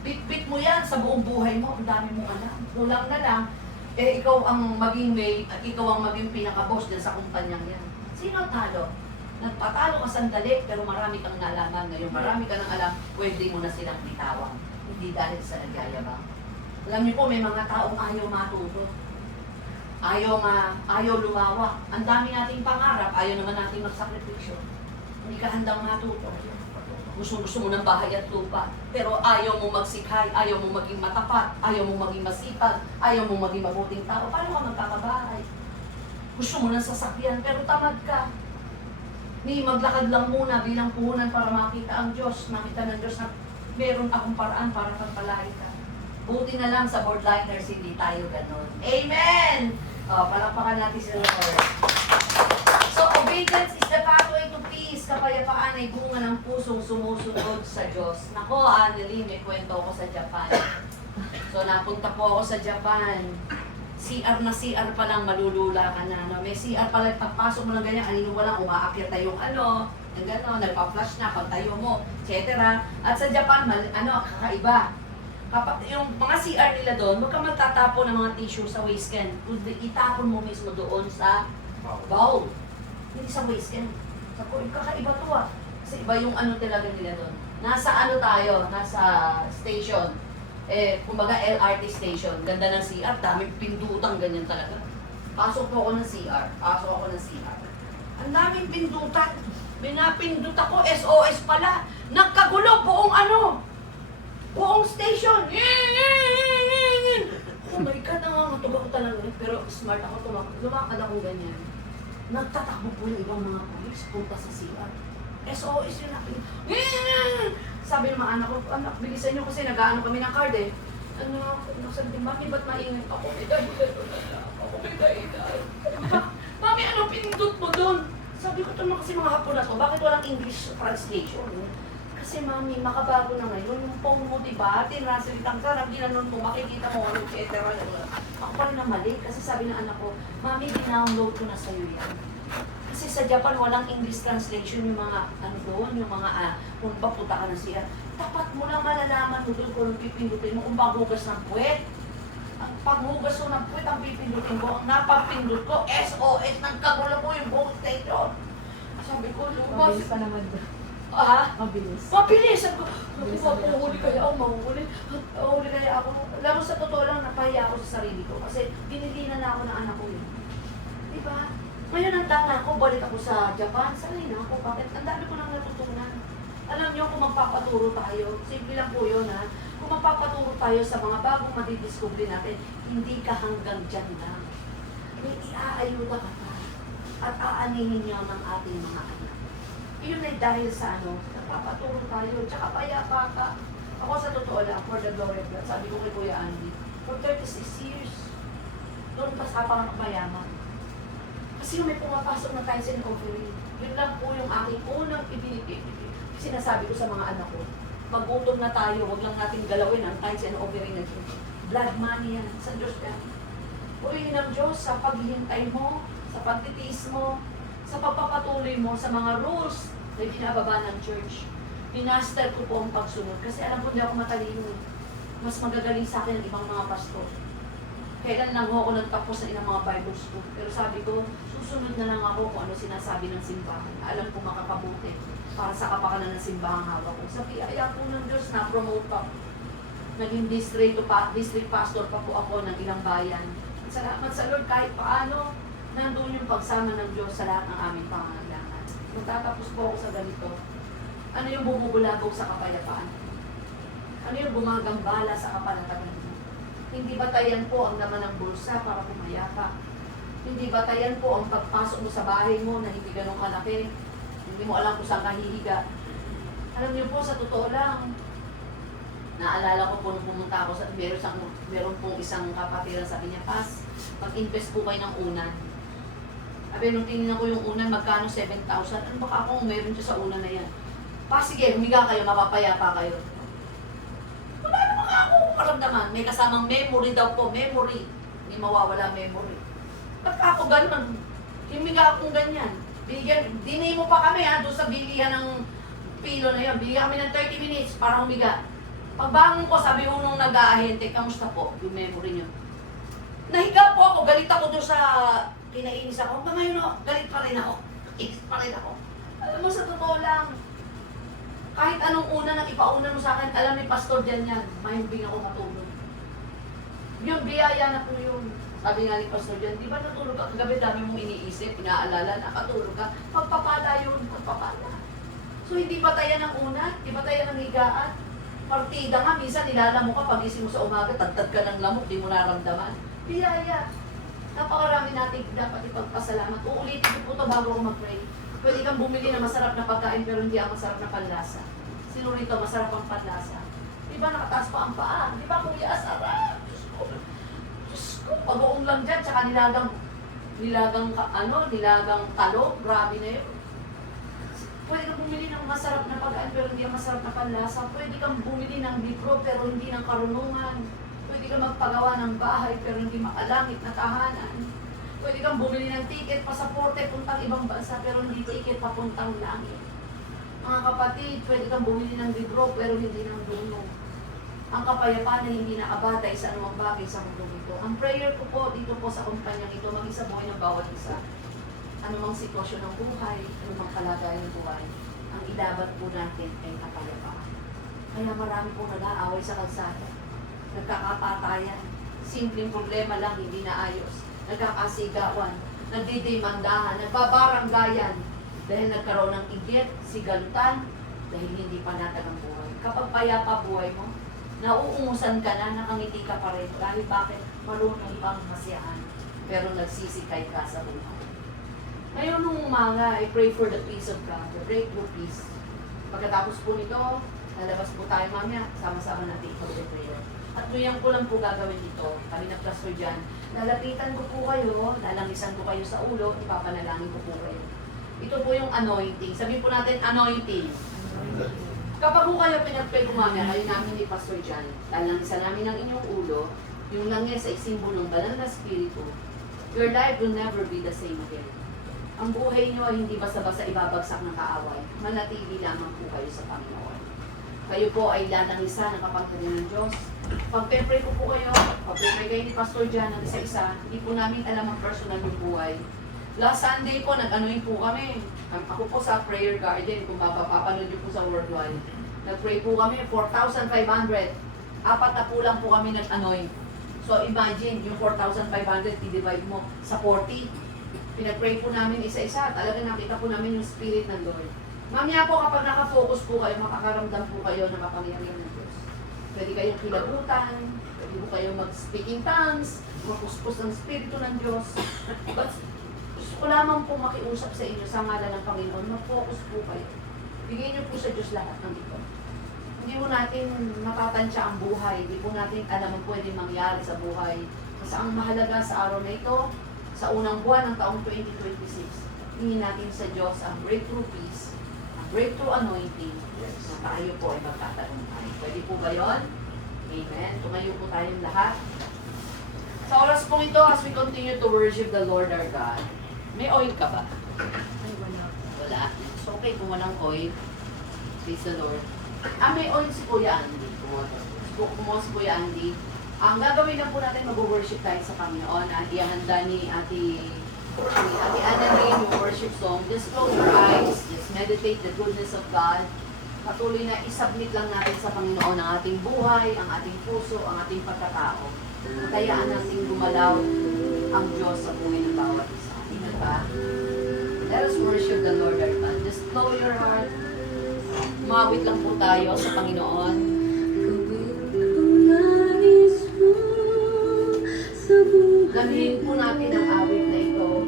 bit-bit mo yan sa buong buhay mo, ang dami mong alam. Kulang na lang, ikaw ang maging maid at ikaw ang maging pinaka-boss dyan sa kumpanyang yan. Sino talo? Nagpatalo ka sandali, pero marami kang nalaman. Ngayon, marami ka nang alam, pwede mo na silang bitawang. Hindi dahil sa nagyayabang. Alam niyo po, may mga taong ayaw matuto. Ayaw lumawak. Ang dami nating pangarap, ayaw naman nating magsakripisyo. Hindi ka handang matuto. Gusto mo ng bahay at lupa, pero ayaw mo magsikhay, ayaw mo maging matapat, ayaw mo maging masipag, ayaw mo maging mabuting tao. Paano ka magkakabahay? Gusto mo ng sasakyan, pero tamad ka. Maglakad lang muna bilang puhunan para makita ang Diyos, makita ng Diyos na meron akong paraan para pagpalain ka. Buti na lang sa boardliners, hindi tayo ganun. Amen! Palakpakan natin si Lord. So, obedience is the pathway to peace. Kapayapaan ay bunga ng pusong sumusunod sa Diyos. Nako, Annalyn, may kwento ako sa Japan. So, napunta po ako sa Japan. CR na CR pa lang, malulula ka na. No? May CR pa lang, pagpasok mo ng ganyan, anino mo lang, umaakyat na yung yung gano'n, nagpa-flash na, pagtayo mo, etc. At sa Japan, kakaiba. Kapag yung mga CR nila doon, huwag ka magtatapo ng mga tissue sa waste can. Itapon mo mismo doon sa bowl. Hindi sa waste can. Kakaiba to ah. Kasi iba yung talaga nila doon. Nasa tayo, nasa station. Kumbaga LRT station. Ganda ng CR, daming pindutan, ganyan talaga. Pasok po ako ng CR. Ang daming pindutan. Binapindut ako, SOS pala. Nagkagulo buong station. Oh my God, nangangatog ako talaga. Pero smart ako, lumakad ako ganyan. Nagtatakbo po yung ibang mga police, punta sa CR. SOS yun natin. Sabi ng mga anak ko, anak, bilisan nyo kasi nag-aano kami ng card eh. Sabi, mami, ba't maingay? Ako may dahilan. Mami, ano pinindot mo doon? Sabi ko, ito kasi mga hapon na to, bakit walang English translation? Kasi mami, makabago na ngayon, yung phone mo, diba? Tinrasalitang ka, ginanon mo, makikita mo, etc. Ako pa rin na mali, kasi sabi ng anak ko, mami, dinownload ko na sa'yo yan. Kasi sa Japan, walang English translation yung mga, yung mga, kung papunta ka na siya. Tapat mo lang malalaman mo doon kung pipindutin mo, kung paghugas ng puwet. Paghugas ko ng puwet, ang pipindutin ko, ang napapindut ko, SOS, nagkagulo po yung buong station. Sabi ko, Mabilis pa naman doon. Mabilis. Mabilis! Sabi ko, mahuhuli kaya ako, mahuhuli kaya ako. Alam mo, sa totoo lang, napahiya ako sa sarili ko kasi dinilinan na ako ng anak ko yun. Diba? Ngayon ang tanga ko, balik ako sa Japan, sanay na ako. Bakit? Ang dami ko nang natutunan. Alam niyo, kung magpapaturo tayo, simple lang po yun ha, kung magpapaturo tayo sa mga bagong madidiscovery natin, hindi ka hanggang dyan lang. May iaayuda ka pa at aaninin niyo ng ating mga anak. Yun ay dahil sa nagpapaturo tayo, tsaka payapa ka. Ako sa totoo lang, for the glory of God, sabi ko kay Kuya Andy, for 36 years, doon pa sa mayaman. Kasi may pumapasok na times and offering. Yun lang po yung aking unang sinasabi ko sa mga anak ko. Magutom na tayo, wag lang natin galawin ang times and offering na Diyos. Blood money yan, sa Diyos yan. Purihin ng Diyos sa paghihintay mo, sa pagtitiis mo, sa pagpapatuloy mo sa mga rules na binababa ng church. Pinaster ko po ang pagsunod kasi alam ko hindi ako matalino. Mas magagaling sa akin ang ibang mga pastor. Kailan lang ako nagtapos sa ilang mga Bible school. Pero sabi ko, susunod na lang ako kung ano sinasabi ng simbahan. Alam ko makakabuti para sa kapakanan ng simbahang hawak ko. Sa biyaya po ng Diyos, na-promote pa. Naging district pastor pa po ako ng ilang bayan. Salamat sa Lord kahit paano, nandun yung pagsama ng Diyos sa lahat ng aming pangangailangan. Magtatapos po ako sa ganito. Ano yung bumubulabog sa kapayapaan? Ano yung gumagambala sa kapanatagan mo? Hindi batayan po ang laman ng bulsa para pumayapa. Hindi batayan po ang pagpasok mo sa bahay mo na hindi ganun kalaki. Hindi mo alam kung saan ka hihiga. Alam niyo po, sa totoo lang, naalala ko po nung pumunta ako sa meron pong isang kapatiran sa Piñapas. Mag-invest po kayo ng unan. Sabi, nung tinignan ko yung unan, magkano 7,000? Ano baka kung meron siya sa unan na yan? Sige, humiga kayo, mapapayapa kayo. Wala naman ako karamdaman. May kasamang memory daw po, memory. Hindi mawawala memory. Ba't ako ganun? Humiga akong ganyan. Dinay mo pa kami doon sa bilihan ng pilo na yun. Bigyan kami ng 30 minutes para humiga. Pagbangon ko, sabi ko nung nag-aahente, kamusta po? Yung memory nyo. Nahiga po ako, galit ako doon sa kinainis ako. Hanggang ngayon, galit pa rin ako. Inis pa rin ako. Alam mo, sa totoo lang, kahit anong una na ipauna mo sa akin, alam ni Pastor dyan yan, mahimbing ako matulog. Yun, biyaya na po yun. Sabi nga ni Pastor dyan, di ba natulog ka kagabi, dami mong iniisip, inaalala, nakatulog ka, pagpapala yun, pagpapala. So hindi batayan ng una, hindi batayan ng higaan. Partida nga, minsan nilala mo ka, pagising mo sa umaga, tagtad ka ng lamok, di mo naramdaman. Biyaya. Napakarami natin dapat ipagpasalamat. Uulitin ko po ito bago ako mag-pray. Pwede kang bumili ng masarap na pagkain pero hindi ang masarap na panlasa. Sino rito masarap ang panlasa? Di ba nakataas pa ang paa? Di ba kuya, sarap? Diyos ko. Diyos ko, pag-uong lang dyan, tsaka nilagang talog, grabe na yun. Pwede kang bumili ng masarap na pagkain pero hindi ang masarap na panlasa. Pwede kang bumili ng libro pero hindi ng karunungan. Pwede kang magpagawa ng bahay pero hindi makalangit na tahanan. Pwede kang bumili ng ticket, pasaporte, puntang ibang bansa pero hindi ticket papuntang langit. Mga kapatid, pwede kang bumili ng libro pero hindi ng dunong. Ang kapayapaan na hindi nakabatay sa anumang bagay sa mundo ito. Ang prayer ko po dito po sa kumpanyang ito, mag-isa buhay ng bawat isa. Anumang sitwasyon ng buhay, anumang kalagayan ng buhay, ang ilaban po natin ay kapayapaan. Kaya marami po nag-aaway sa kalsada, nagkakapatayan, simpleng problema lang hindi naayos, nagkakasigawan, nagdidemandahan, nagbabaranggayan, dahil nagkaroon ng igit, sigalutan, dahil hindi panatag ang buhay. Kapag payapa buhay mo, nauungusan ka na, nakangiti ka pa rin, dahil bakit marunong pang masiyahan, pero nagsisikay ka sa buhay. Ngayon nung umaga, I pray for the peace of God, the breakthrough peace. Pagkatapos po nito, lalabas po tayo mamaya, sama-sama natin ito sa prayer. At ngayon ko lang po gagawin ito, kami na Pastor dyan, lalapitan ko po kayo, lalangisan ko kayo sa ulo, ipapanalangin ko po kayo. Ito po yung anointing. Sabihin po natin, anointing. Kapag po kayo pinag-pray po mamaya, kayo namin ni Pastor dyan, lalangisan namin ang inyong ulo, yung langis ay simbolo ng banal na spirito, your life will never be the same again. Ang buhay niyo ay hindi basta-basta ibabagsak ng kaaway. Manatili lamang po kayo sa Panginoon. Kayo po ay lalangisan ng kapangyarihan ng Diyos. Pag-pray ko po kayo, pag-pray kayo ni Pastor Jan ng isa-isa, hindi po namin alam ang personal ng buhay. Last Sunday po, nag-anoin po kami. Ako po sa prayer garden, kung papanood niyo po sa worldwide. Nag-pray po kami, 4,500. 4 na po lang po kami nag-anoin. So imagine, yung 4,500, i-divide mo sa 40. Pinag-pray po namin isa-isa. Talaga nakita po namin yung Spirit ng Lord. Mamaya po kapag nakafocus po kayo, makakaramdam po kayo ng kapangyarihan ng Diyos. Pwede kayong kilabutan, pwede po kayong mag-speaking tongues, mapuspos ng Espiritu ng Diyos. But gusto ko lamang po makiusap sa inyo sa ngalan ng Panginoon, mag-focus po kayo. Bigyan niyo po sa Diyos lahat ng ito. Hindi po natin matatansya ang buhay, hindi po natin alam ang pwedeng mangyari sa buhay. Kasi ang mahalaga sa araw na ito, sa unang buwan ng taong 2026, hingin natin sa Diyos ang breakthrough peace, ang breakthrough anointing, na tayo po ay magtatagumpay. Pwede po ba yun? Amen. Tumayo po tayong lahat. Sa oras po ito, as we continue to worship the Lord our God, may oil ka ba? Wala. It's okay kung walang oil. Praise the Lord. May oil si Kuya Andy. Kumuha si Kuya Andy. Ang gagawin lang po natin, mag-worship tayo sa Panginoon. At ihanda ni Ate Annalyn yung worship song. Just close your eyes. Just meditate the goodness of God. Patuloy na isubmit lang natin sa Panginoon ang ating buhay, ang ating puso, ang ating pagkatao. Kayaan natin gumalaw ang Diyos sa buhay ng bawat isa. Amen ba? Let us worship the Lord our God. Just flow your heart. Mawit lang po tayo sa Panginoon. Lamihin po natin ang awit na ito.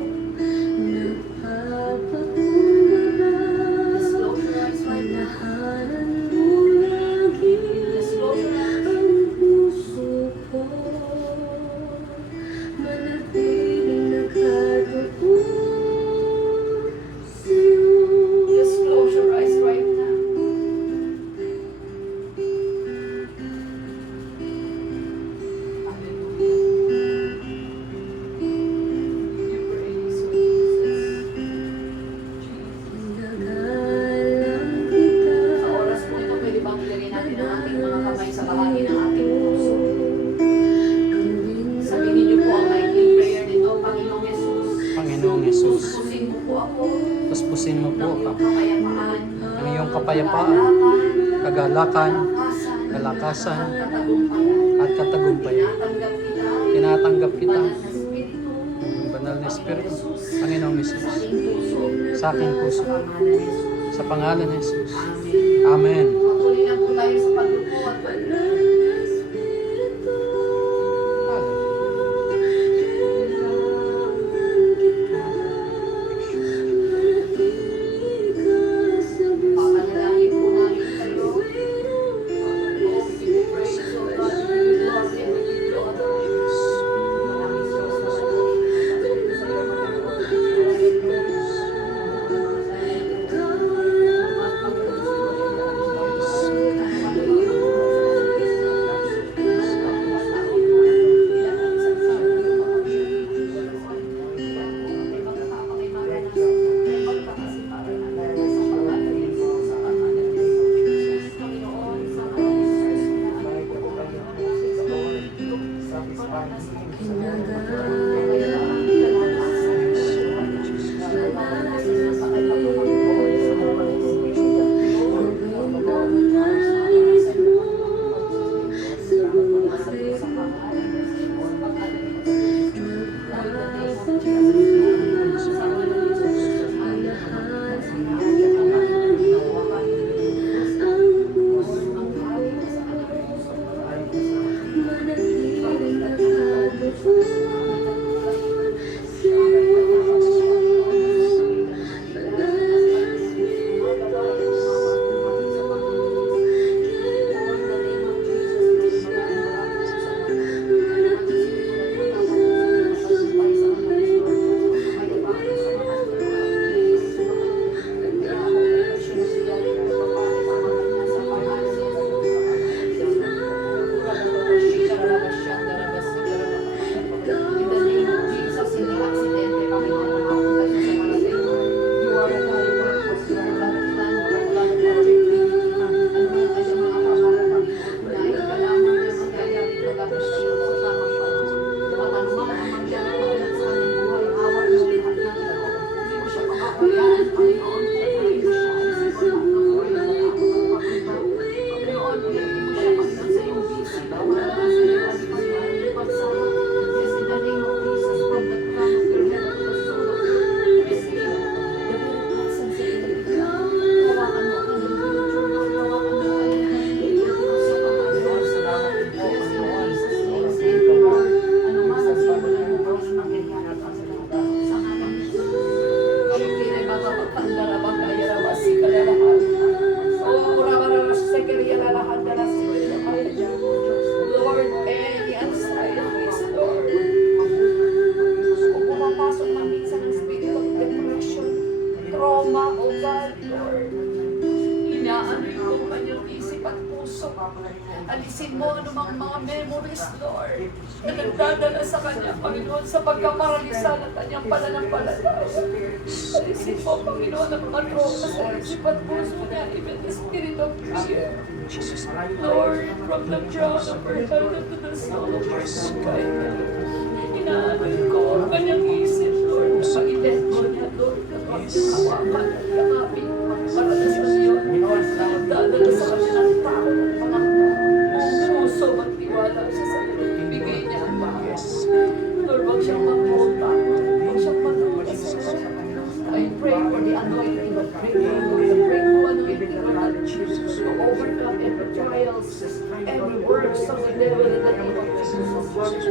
Just close your eyes right now. Just close your eyes. kapayapaan, kagalakan, kalakasan, at katagumpayan. Tinatanggap kita, Banal na Espiritu, Panginoong Jesus, sa aking puso, sa pangalan ni Jesus. Amen. Patuloy lang po tayo sa paglupo at papanalangin po namin kayo. Oh, we give you praise, oh God, we give you glory, and we give you honor. Maraming Diyos na alisin mo anumang mga memories, Lord, na nagdadala sa kanya, Panginoon, sa pagkaparalisa ng kanyang pananampalataya. Alisin mo, Panginoon, ang mga trauma sa isip at puso niya, even the spirit of fear. Lord, from the crown of her head to the sole of her feet, inaanod ko ang kanyang isip, Lord, na pag-identity niya, Lord, na pag-hawakan at yakapin para na sa iyo, nagdadala sa kanya ng tao ng mga puso magtiwala siya sa iyo. Ibigay niya ang bakas. Lord, huwag siyang magmulta. Huwag siyang matulog. I pray for the anointing of breakthrough, the breakthrough anointing of God Jesus to overcome every trials, every works of the devil in the name of Jesus.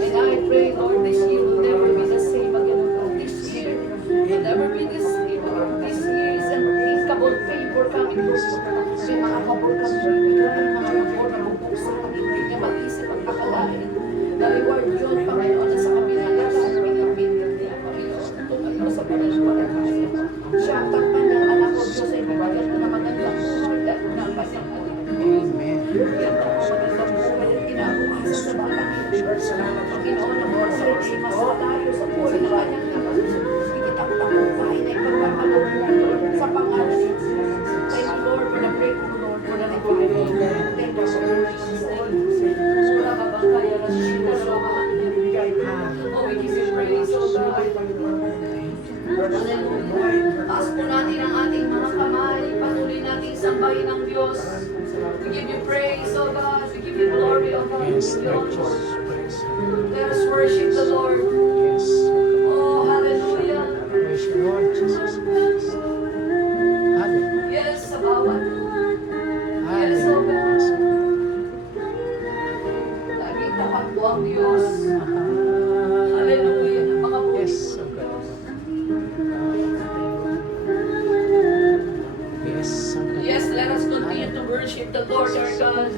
And I pray, Lord, this year will never be the same again, Lord. This year will never be the same, Lord. This year is an unthinkable favor coming to us. May mga pabor kami, may mga pabor na bubuksan kami, hindi niya mag-isip ang kakalain. Na-reward yun, Panginoon, na sa kami na lahat, pinapindan niya, Panginoon, tumayo sa pananampalataya. Siya ang takpan ng anak ko, Diyos, ay bibigyan ko na magandang buhay at napasang Amen. yan ang magandang buhay at kinabukasan sa mga Panginoon. Panginoon, ang mga Diyos. We give you praise, O God. We give you glory, O God. We Yes, give you Lord honor. Jesus. Praise you. Let us worship the Lord. Yes. Oh, hallelujah. Praise you, Lord Jesus Christ. Hallelujah. Yes, sa bawat Yes, O Hallelujah. God. Laging tapat po ang Diyos. Hallelujah. Napakabuti Yes, po so ng good. Diyos. Yes, so good. Yes, let us continue to worship the Lord our God.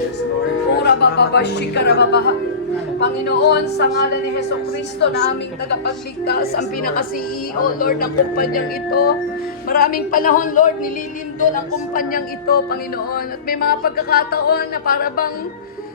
Yes, Lord. Pura bababashikarababaha. Panginoon, sa ngalan ni Heso Kristo na aming tagapagligtas, ang pinaka-CEO, Lord, ng kumpanyang ito. Maraming panahon, Lord, nililindol ang kumpanyang ito, Panginoon. At may mga pagkakataon na para bang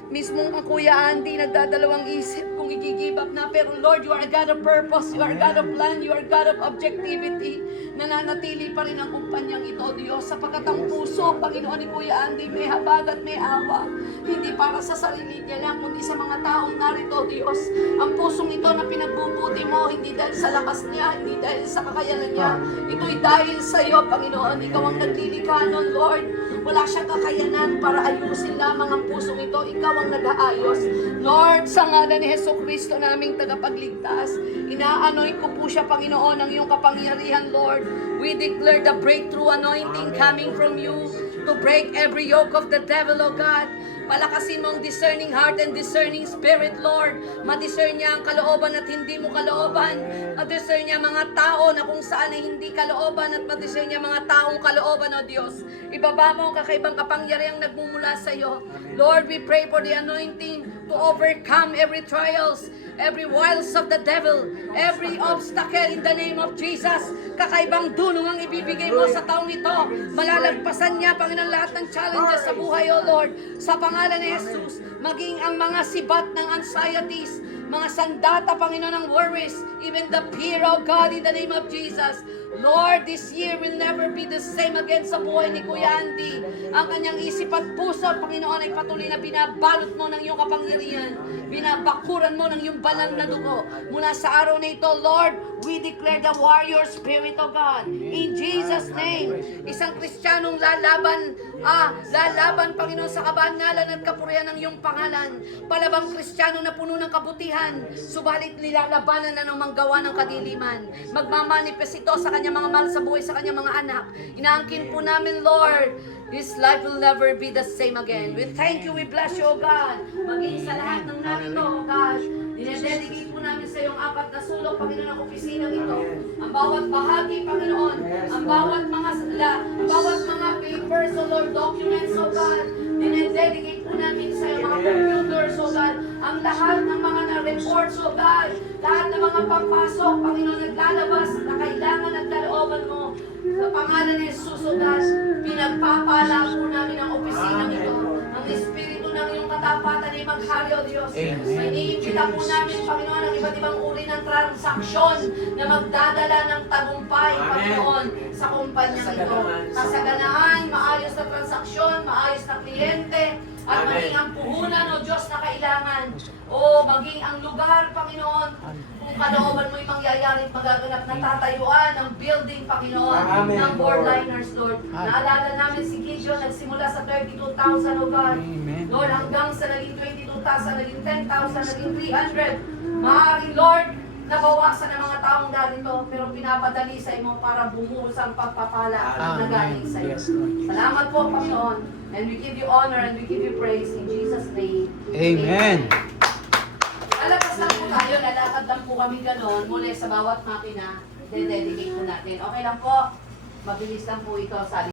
mismong ang Kuya Andy nagdadalawang isip kung i-give up na. Pero Lord, you are a God of purpose, you are a God of plan, you are a God of objectivity. Nananatili pa rin ang kumpanyang ito, Diyos, sapagkat ang puso, Panginoon ni Kuya Andy, may habag at may awa. Hindi para sa sarili niya lang, kundi sa mga taong narito, Diyos. Ang pusong ito na pinagbubuti mo, hindi dahil sa lakas niya, hindi dahil sa kakayanan niya. Ito'y dahil sa iyo, Panginoon. Ikaw ang nagdilikha nun, Lord. Wala siyang kakayanan para ayusin lamang ang pusong ito. Ikaw ang nag-aayos. Lord, sa ngalan ni Heso Kristo naming tagapagligtas, inaanoy ko po siya, Panginoon, ng iyong kapangyarihan, Lord. We declare the breakthrough anointing coming from you to break every yoke of the devil, O God. Palakasin mo ang discerning heart and discerning spirit, Lord. Ma-discern niya ang kalooban at hindi mo kalooban. Ma-discern niya mga tao na kung saan ay hindi kalooban at ma-discern niya mga taong kalooban, O Diyos. Ibaba mo ang kakaibang kapangyarihang nagmumula sa iyo. Lord, we pray for the anointing to overcome every trials, every wiles of the devil, every obstacle in the name of Jesus. Kakaibang dunong ang ibibigay mo sa taong ito. Malalagpasan niya, Panginoon, lahat ng challenges sa buhay, O Lord. Sa pangalan ni Jesus, maging ang mga sibat ng anxieties, mga sandata, Panginoon, ng worries, even the fear of God in the name of Jesus. Lord, this year will never be the same again sa buhay ni Kuya Andy. Ang kanyang isip at puso, Panginoon, ay patuloy na binabalot mo ng iyong kapangyarihan. Binabakuran mo ng iyong banal na dugo. Mula sa araw na ito, Lord, we declare the warrior spirit of God. In Jesus' name, isang Kristiyanong lalaban, Panginoon, sa kabangalan at kapurihan ng iyong pangalan. Palabang Kristiyano na puno ng kabutihan, subalit nilalabanan na ng manggawa ng kadiliman. Magmamanifest ito sa kanyang mga mahal sa buhay, sa kanyang mga anak. Inaangkin po namin, Lord, this life will never be the same again. We thank you, we bless you, O God. Maging sa lahat ng narito, O God, dinededicate po namin sa iyong apat na sulok, Panginoon, ng opisinang ito. Ang bawat bahagi, Panginoon, ang bawat mga papers, O Lord, documents, O God, dinededicate po namin sa iyong mga computers, O God, ang lahat ng mga na-reports, O God, lahat ng mga papasok, Panginoon, naglalabas na kailangan at kalooban mo. Sa pangalan ni Jesus, O God, pinagpapala po namin ang opisinang ito. Ang Espiritu ng iyong katapatan ay maghari, O Diyos. Iniimbita po namin, Panginoon, ang iba't ibang uri ng transaksyon na magdadala ng tagumpay, Panginoon, sa kumpanyang ito. Kasaganaan, maayos na transaksyon, maayos na kliyente, at maging ang puhunan, O Diyos, na kailangan. O maging ang lugar, Panginoon, kung kalooban mo yung mangyayari at magaganap na tatayuan ng building, Panginoon, ng boardliners, Lord. Naalala namin si Gideon, nagsimula sa 32,000, O God. Amen. Lord, hanggang sa naging 22,000, naging 10,000, naging 300. Maaaring, Lord, nabawasan ng mga taong narito, pero pinapadali sa imo para bumuhos ang pagpapala na galing sa iyo. Yes, Lord. Salamat po, Panginoon. And we give you honor and we give you praise in Jesus' name. Amen. Lalabas lang po tayo, lalakad lang po kami ganon muli sa bawat makina, dededicate po natin. Okay lang po, mabilis lang po ito sa